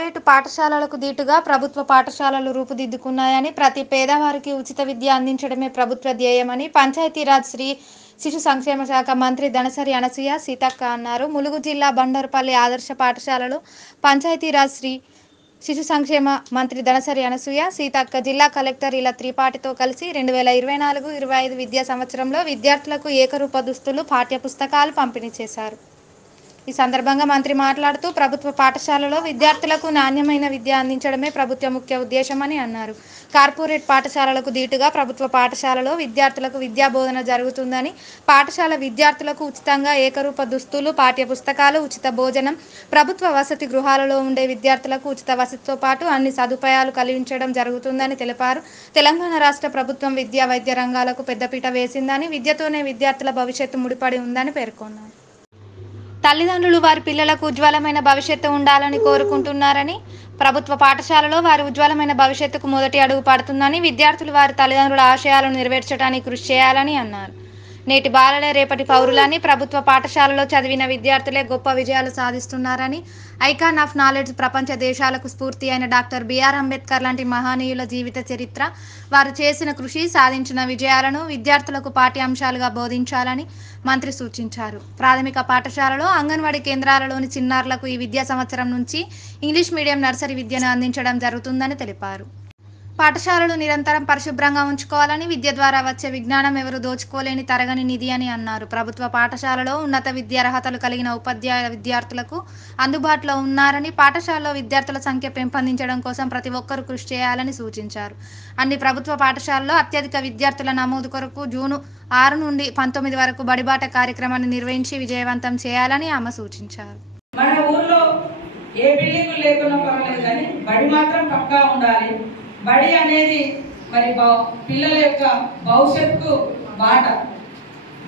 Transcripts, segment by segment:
Private పాఠశాలలకు దీటుగా ప్రభుత్వ పాఠశాలలు రూపుదిద్దుకున్నాయని, ప్రతి పేదవారికి ఉచిత విద్య అందించడమే ప్రభుత్వ ధ్యేయమని పంచాయతీరాజ్ శ్రీ శిశు సంక్షేమ శాఖ మంత్రి దనసరి అనసూయ సీతక్క అన్నారు. ములుగు జిల్లా బండారుపల్లి ఆదర్శ పాఠశాలలో పంచాయతీరాజ్ శ్రీ శిశు సంక్షేమ మంత్రి దనసరి అనసూయ సీతక్క జిల్లా కలెక్టర్ ఇలా త్రిపాఠితో కలిసి 2024-25 విద్యా సంవత్సరంలో విద్యార్థులకు ఏకరూప దుస్తులు, పాఠ్య పుస్తకాలు పంపిణీ చేశారు. ఈ సందర్భంగా మంత్రి మాట్లాడుతూ ప్రభుత్వ పాఠశాలలో విద్యార్థులకు నాణ్యమైన విద్య అందించడమే ప్రభుత్వ ముఖ్య ఉద్దేశమని అన్నారు. కార్పొరేట్ పాఠశాలలకు దీటుగా ప్రభుత్వ పాఠశాలలో విద్యార్థులకు విద్యా బోధన జరుగుతుందని, పాఠశాల విద్యార్థులకు ఉచితంగా ఏకరూప దుస్తులు, పాఠ్య పుస్తకాలు, ఉచిత భోజనం, ప్రభుత్వ వసతి గృహాలలో ఉండే విద్యార్థులకు ఉచిత వసతితో పాటు అన్ని సదుపాయాలు కల్పించడం జరుగుతుందని తెలిపారు. తెలంగాణ రాష్ట్ర ప్రభుత్వం విద్యా, వైద్య రంగాలకు పెద్దపీట వేసిందని, విద్యతోనే విద్యార్థుల భవిష్యత్తు ముడిపడి ఉందని పేర్కొన్నారు. తల్లిదండ్రులు వారి పిల్లలకు ఉజ్వలమైన భవిష్యత్తు ఉండాలని కోరుకుంటున్నారని, ప్రభుత్వ పాఠశాలలో వారి ఉజ్వలమైన భవిష్యత్తుకు మొదటి అడుగు పడుతుందని, విద్యార్థులు వారి తల్లిదండ్రుల ఆశయాలను నెరవేర్చడానికి కృషి చేయాలని అన్నారు. నేటి బాలలే రేపటి పౌరులని, ప్రభుత్వ పాఠశాలలో చదివిన విద్యార్థులే గొప్ప విజయాలు సాధిస్తున్నారని, ఐకాన్ ఆఫ్ నాలెడ్జ్ ప్రపంచ దేశాలకు స్ఫూర్తి అయిన డాక్టర్ బిఆర్ అంబేద్కర్ లాంటి మహనీయుల జీవిత చరిత్ర, వారు చేసిన కృషి, సాధించిన విజయాలను విద్యార్థులకు పాఠ్యాంశాలుగా బోధించాలని మంత్రి సూచించారు. ప్రాథమిక పాఠశాలలో, అంగన్వాడీ కేంద్రాలలోని చిన్నారులకు ఈ విద్యా సంవత్సరం నుంచి ఇంగ్లీష్ మీడియం నర్సరీ విద్యను అందించడం జరుగుతుందని తెలిపారు. పాఠశాలలు నిరంతరం పరిశుభ్రంగా ఉంచుకోవాలని, విద్య ద్వారా వచ్చే విజ్ఞానం ఎవరు దోచుకోలేని తరగని నిధి అని అన్నారు. ప్రభుత్వ పాఠశాలలో ఉన్నత విద్యా అర్హతలు కలిగిన ఉపాధ్యాయ విద్యార్థులకు అందుబాటులో ఉన్నారని, పాఠశాలలో విద్యార్థుల సంఖ్య పెంపొందించడం కోసం ప్రతి ఒక్కరూ కృషి చేయాలని సూచించారు. అన్ని ప్రభుత్వ పాఠశాలలో అత్యధిక విద్యార్థుల నమోదు కొరకు జూన్ 6 నుండి 19 వరకు బడిబాట కార్యక్రమాన్ని నిర్వహించి విజయవంతం చేయాలని ఆమె సూచించారు. మన ఊర్లో ఏ బిల్డింగ్ లేకున్నా పర్వాలేదు కానీ బడి మాత్రం పక్కా ఉండాలి. బడి అనేది మరి పిల్లల యొక్క భవిష్యత్తుకు బాట.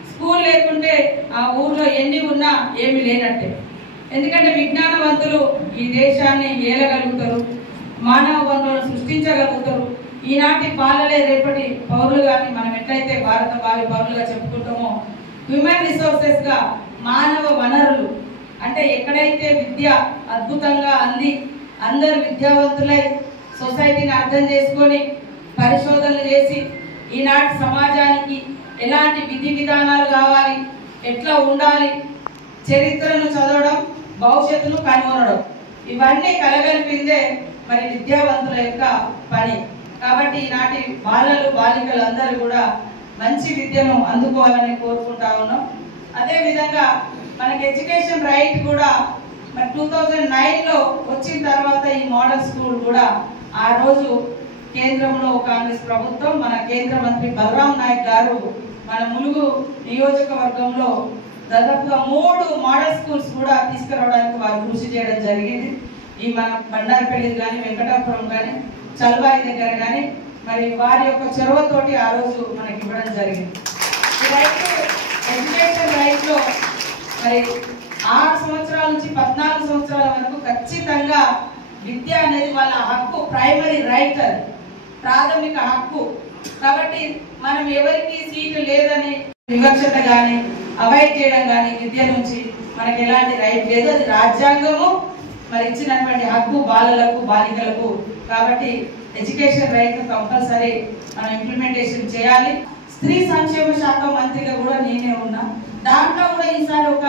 స్కూల్ లేకుంటే ఆ ఊర్లో ఎన్ని ఉన్నా ఏమి లేనట్టే. ఎందుకంటే విజ్ఞానవంతులు ఈ దేశాన్ని ఏలగలుగుతారు, మానవ వనరులను సృష్టించగలుగుతారు. ఈనాటి బాలలే రేపటి పౌరులు కానీ మనం ఎట్లయితే భారత భావి పౌరులుగా చెప్పుకుంటామో, హ్యూమన్ రిసోర్సెస్గా మానవ వనరులు అంటే ఎక్కడైతే విద్య అద్భుతంగా అంది, అందరు విద్యావంతులై సొసైటీని అర్థం చేసుకొని పరిశోధనలు చేసి ఈనాటి సమాజానికి ఎలాంటి విధి విధానాలు కావాలి, ఎట్లా ఉండాలి, చరిత్రను చదవడం, భవిష్యత్తును కనుగొనడం, ఇవన్నీ కలగలిపిందే మరి విద్యావంతుల యొక్క పని. కాబట్టి ఈనాటి బాలలు, బాలికలు అందరూ కూడా మంచి విద్యను అందుకోవాలని కోరుకుంటా ఉన్నాం. అదేవిధంగా మనకి ఎడ్యుకేషన్ రైట్ కూడా మరి 2009లో వచ్చిన తర్వాత ఈ మోడల్ స్కూల్ కూడా ఆ రోజు కేంద్రంలో కాంగ్రెస్ ప్రభుత్వం, మన కేంద్ర మంత్రి బలరాం నాయక్ గారు మన ములుగు నియోజకవర్గంలో దాదాపుగా 3 మోడల్ స్కూల్స్ కూడా తీసుకురావడానికి వారు కృషి చేయడం జరిగింది. ఈ మన బండారుపల్లి కానీ, వెంకటాపురం కానీ, చల్వాయి దగ్గర కానీ మరి వారి యొక్క చొరవతోటి ఆ రోజు మనకి ఇవ్వడం జరిగింది. ఈ రైట్, ఎడ్యుకేషన్ రైట్ లో మరి 6 సంవత్సరాల నుంచి 14 సంవత్సరాల వరకు ఖచ్చితంగా విద్య అనేది వాళ్ళ హక్కు, ప్రైమరీ రైట్, అది ప్రాథమిక హక్కు. కాబట్టి మనం ఎవరికి సీటు లేదని వివక్షత కానీ అవాయిడ్ చేయడం కానీ విద్య నుంచి మనకి ఎలాంటి రైట్ లేదు. అది రాజ్యాంగము మరి ఇచ్చినటువంటి హక్కు బాలలకు, బాలికలకు. కాబట్టి ఎడ్యుకేషన్ రైట్ కంపల్సరీ మనం ఇంప్లిమెంటేషన్ చేయాలి. స్త్రీ సంక్షేమ శాఖ మంత్రిగా కూడా నేనే ఉన్నా. దాంట్లో కూడా ఈసారి ఒక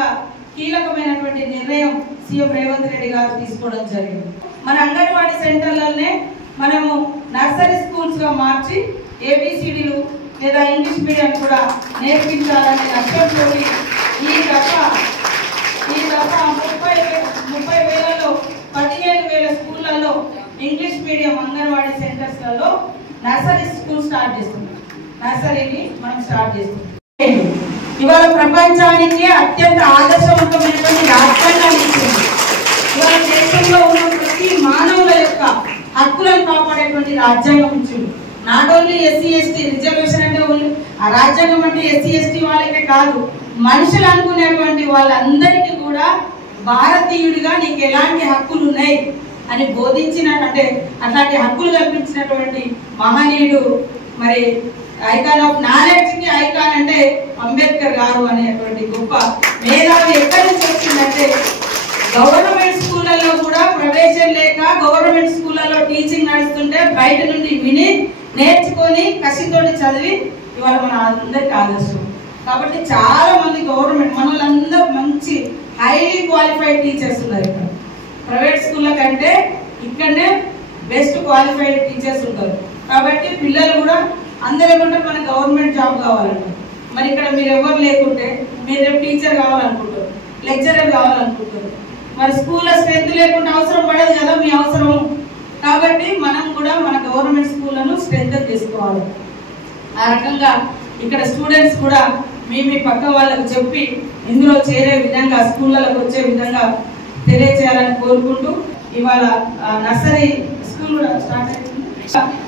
కీలకమైనటువంటి నిర్ణయం సీఎం రేవంత్ రెడ్డి గారు తీసుకోవడం జరిగింది. మన అంగన్వాడీ సెంటర్లనే మనము నర్సరీ స్కూల్స్ గా మార్చి ఏబిసిడీలు లేదా ఇంగ్లీష్ మీడియం కూడా నేర్పించాలనే లక్ష్యంతో ఈ దఫా 30,000లో 15,000 స్కూళ్లలో ఇంగ్లీష్ మీడియం అంగన్వాడీ సెంటర్స్లలో నర్సరీ స్కూల్ స్టార్ట్ చేస్తున్నాం. నర్సరీని మనం స్టార్ట్ చేస్తున్నాం. ఇవాళ ప్రపంచానికి అత్యంత ఆదర్శవంతమైనటువంటి రాజ్యాంగాన్ని ఇచ్చింది. ఇవాళ దేశంలో ఉన్న ప్రతి మానవుల యొక్క హక్కులను కాపాడేటువంటి రాజ్యాంగం ఇచ్చింది. Not only SC ST reservation అంటే ఆ రాజ్యాంగం అంటే ఎస్సీ ఎస్టీ వాళ్ళకే కాదు, మనుషులు అనుకునేటువంటి వాళ్ళందరికీ కూడా భారతీయుడిగా నీకు ఎలాంటి హక్కులు ఉన్నాయి అని బోధించిన, అంటే అట్లాంటి హక్కులు కల్పించినటువంటి మహనీయుడు మరి ఐకాన్ ఆఫ్ నాలెడ్జ్ కి ఐకాన్ అంటే అంబేద్కర్ గారు అనేటువంటి గొప్ప మేధావి ఎక్కడి నుంచి వచ్చిందంటే గవర్నమెంట్ స్కూళ్ళల్లో కూడా ప్రవేశం లేక గవర్నమెంట్ స్కూళ్ళల్లో టీచింగ్ నడుస్తుంటే బయట నుండి విని నేర్చుకొని కసితోటి చదివి ఇవాళ మన అందరికి ఆదర్శం. కాబట్టి చాలా మంది గవర్నమెంట్ మన వాళ్ళందరూ మంచి హైలీ క్వాలిఫైడ్ టీచర్స్ ఉన్నారు. ఇక్కడ ప్రైవేట్ స్కూళ్ళ కంటే ఇక్కడనే బెస్ట్ క్వాలిఫైడ్ టీచర్స్ ఉంటారు. కాబట్టి పిల్లలు కూడా అందరూ ఏమంటారు మన గవర్నమెంట్ జాబ్ కావాలంటారు. మరి ఇక్కడ మీరు ఎవరు లేకుంటే మీరు రేపు టీచర్ కావాలనుకుంటారు, లెక్చరర్ కావాలనుకుంటారు. మరి స్కూల్లో స్ట్రెంత్ లేకుండా అవసరం పడదు కదా మీ అవసరం. కాబట్టి మనం కూడా మన గవర్నమెంట్ స్కూళ్ళను స్ట్రెంత్ చేసుకోవాలి. ఆ రకంగా ఇక్కడ స్టూడెంట్స్ కూడా మీ పక్క వాళ్ళకు చెప్పి ఇందులో చేరే విధంగా స్కూళ్ళకు వచ్చే విధంగా తెలియజేయాలని కోరుకుంటూ ఇవాళ నర్సరీ స్కూల్ కూడా స్టార్ట్ అవుతుంది.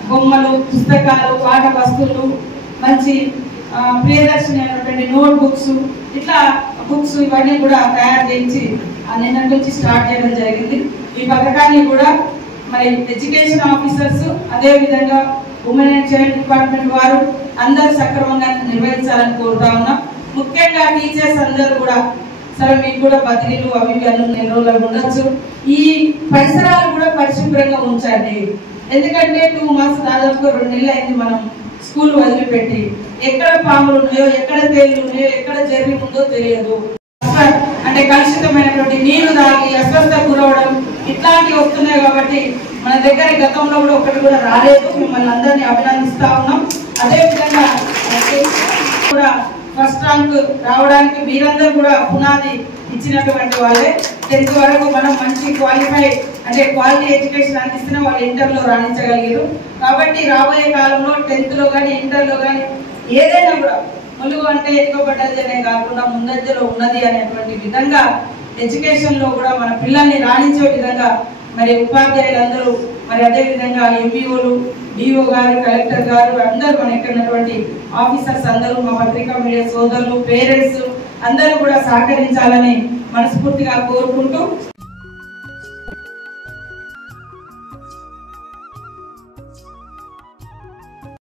బొమ్మలు, పుస్తకాలు, పాఠ వస్తువులు, మంచి ప్రియదర్శిని అయినటువంటి నోట్ బుక్స్, ఇట్లా బుక్స్ ఇవన్నీ కూడా తయారు చేయించి నిన్నటి నుంచి స్టార్ట్ చేయడం జరిగింది. ఈ పథకాన్ని కూడా మరి ఎడ్యుకేషన్ ఆఫీసర్స్ అదేవిధంగా ఉమెన్ అండ్ చైల్డ్ డిపార్ట్మెంట్ వారు అందరూ సక్రమంగా నిర్వహించాలని కోరుతా ఉన్నాం. ముఖ్యంగా టీచర్స్ అందరూ కూడా సరే మీకు కూడా బదిలీలు అవి అన్ని రోజులు ఉండొచ్చు. ఈ పరిసరాలు కూడా పరిశుభ్రంగా ఉంచండి. ఎందుకంటే 2 months దాదాపుగా 2 నెలలు అయింది మనం స్కూల్ వదిలిపెట్టి. ఎక్కడ పాములు ఉన్నాయో, ఎక్కడ తేళ్లు ఉన్నాయో, ఎక్కడ జర్రి ఉందో తెలియదు. అంటే కలుషితమైనటువంటి నీరు తాగి అస్వస్థ గురవడం ఇట్లాంటివి వస్తున్నాయి. కాబట్టి మన దగ్గర గతంలో కూడా ఒకటి కూడా రాలేదు. మిమ్మల్ని అందరినీ అభినందిస్తా ఉన్నాం. అదేవిధంగా కూడా ఫస్ట్ ర్యాంక్ రావడానికి మీరందరూ కూడా పునాది ఇచ్చినటువంటి వాళ్ళే. 10th వరకు మనం మంచి క్వాలిఫైడ్ అంటే క్వాలిటీ ఎడ్యుకేషన్ అందిస్తున్న వాళ్ళు ఇంటర్లో రాణించగలిగారు. కాబట్టి రాబోయే కాలంలో 10th లో కానీ ఇంటర్లో కానీ ఏదైనా కూడా ములుగు అంటే ఎదుగుబడ్డదనే కాకుండా ముందంజలో ఉన్నది అనేటువంటి విధంగా ఎడ్యుకేషన్ లో కూడా మన పిల్లల్ని రాణించే విధంగా మరి ఉపాధ్యాయులందరూ మరి అదేవిధంగా ఎంపీఓలు, డిఓ గారు, కలెక్టర్ గారు అందరూ మన ఎక్కడున్నటువంటి ఆఫీసర్స్ అందరూ, మా పత్రికా మీడియా సోదరులు, పేరెంట్స్ అందరూ కూడా సహకరించాలని మనస్ఫూర్తిగా కోరుకుంటూ